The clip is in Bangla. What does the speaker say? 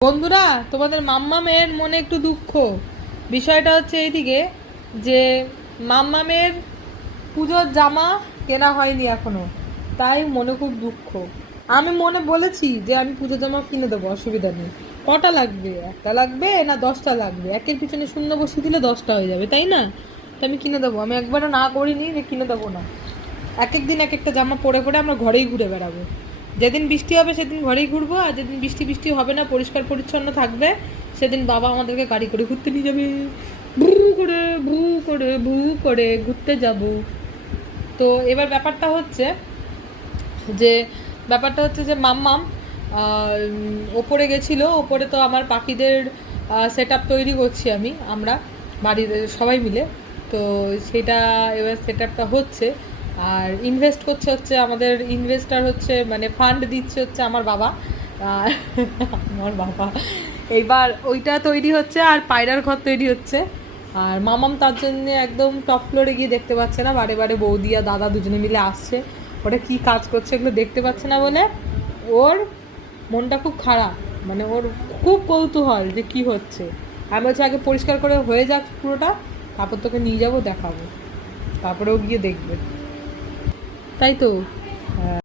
বন্ধুরা, তোমাদের মাম্মামের মনে একটু দুঃখ। বিষয়টা হচ্ছে এইদিকে যে মাম্মামের পুজোর জামা কেনা হয়নি এখনো, তাই মনে খুব দুঃখ। আমি মনে বলেছি যে আমি পুজোর জামা কিনে দেবো, অসুবিধা নেই। কটা লাগবে? একটা লাগবে না 10টা লাগবে? একের পিছনে শূন্য বসিয়ে দিলে 10টা হয়ে যাবে, তাই না? তো আমি কিনে দেবো, আমি একবারও না করিনি যে কিনে দেবো না। এক এক দিন এক একটা জামা পরে পরে আমরা ঘরেই ঘুরে বেড়াবো। যেদিন বৃষ্টি হবে সেদিন ঘরেই ঘুরবো, আর যেদিন বৃষ্টি বৃষ্টি হবে না, পরিষ্কার পরিচ্ছন্ন থাকবে, সেদিন বাবা আমাদেরকে গাড়ি করে ঘুরতে নিয়ে যাবে। ভু করে ভু করে ভু করে ঘুরতে যাব। তো এবার যে ব্যাপারটা হচ্ছে যে মাম্মাম ওপরে গেছিলো। ওপরে তো আমার পাখিদের সেট আপ তৈরি করছি আমরা বাড়ির সবাই মিলে। তো সেটা এবার সেট আপটা হচ্ছে, আর ইনভেস্ট হচ্ছে আমাদের ইনভেস্টার হচ্ছে, মানে ফান্ড দিচ্ছে হচ্ছে আমার বাবা। আর আমার বাবা এইবার ওইটা তৈরি হচ্ছে, আর পায়রার ঘর তৈরি হচ্ছে। আর মামাম তার জন্য একদম টপ ফ্লোরে গিয়ে দেখতে পাচ্ছে না, বারে বারে বৌদি আর দাদা দুজনে মিলে আসছে, ওটা কি কাজ করছে এগুলো দেখতে পাচ্ছে না বলে ওর মনটা খুব খারাপ। মানে ওর খুব কৌতূহল যে কি হচ্ছে। আমি বলছি আগে পরিষ্কার করে হয়ে যাক পুরোটা, তারপর তোকে নিয়ে যাবো, দেখাবো, তারপরেও গিয়ে দেখবে, তাই তো।